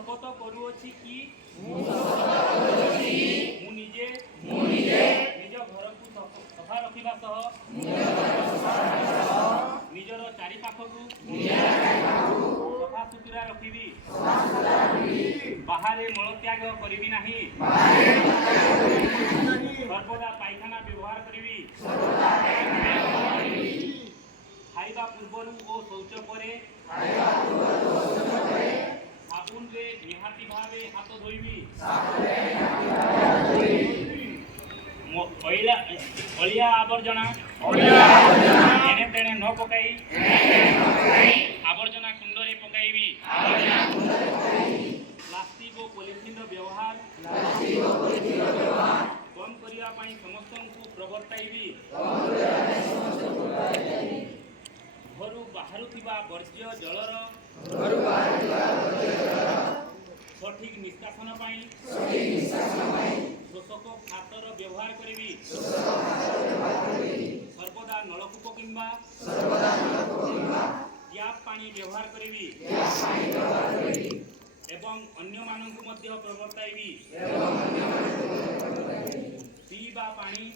शपथ करूअछि कि मु निजे निज घर को सफा रखिबा सह निजर चारिपाखकु सफा सुतुरा रखिबी बाहर मलत्याग करिबी नाही सर्वदा पायखाना व्यवहार करिबी खाइबा पूर्वरु ओ शौच परे साबुन रे निहाती भावे हाथ धोइबी अलिया आवर्जना एने तेने न पकाई आवर्जना कुंडरे पकाइबी प्लास्टिक और पॉलिथिन व्यवहार कम करिया पाई समस्तंकु प्रवर्ताइबी घरु बाहरुथिबा वर्ज्य जलर सठिक निष्कासन पाई शोषक खातर व्यवहार करिबी सर्वदा नलकूप किंबा ट्याप पानी व्यवहार करिबी एवं अन्य मानकु मध्य प्रवर्ताइबी पीवा पानी